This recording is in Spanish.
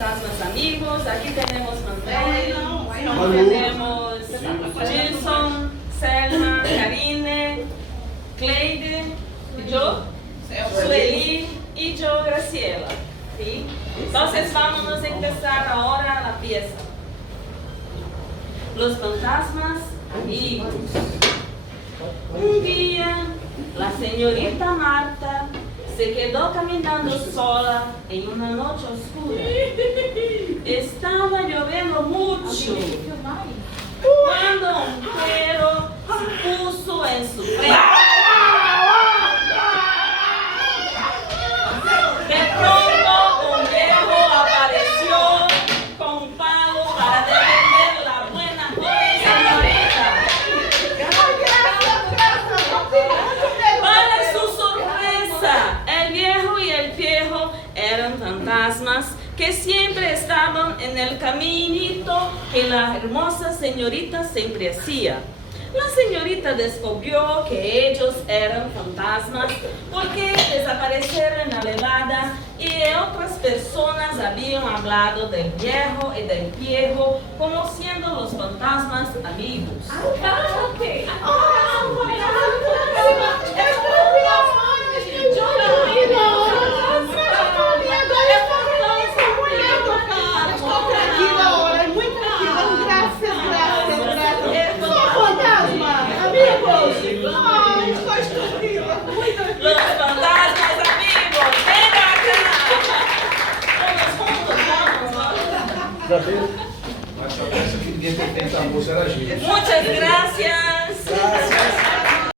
Fantasmas amigos, aquí tenemos Manuel, tenemos Gilson, Selma, Karine, Cleide, yo, Sueli y yo, Graciela. ¿Sí? Entonces vamos a empezar ahora la pieza. Los fantasmas amigos. Un día, la señorita Marta se quedó caminando sola en una noche oscura. Estaba lloviendo mucho cuando un perro se puso en su frente. De pronto un viejo apareció con un palo para defender la buena joven señorita. Para su sorpresa, el viejo y el viejo eran fantasmas que siempre estaban en el caminito que la hermosa señorita siempre hacía. La señorita descubrió que ellos eran fantasmas porque desaparecieron en la velada y otras personas habían hablado del viejo y del viejo como siendo los fantasmas amigos. Los fantasmas amigos, venga acá. Todos juntos, vamos. Acho que essa que ninguém tem tempo, a moça era a gente. Muchas gracias. Gracias.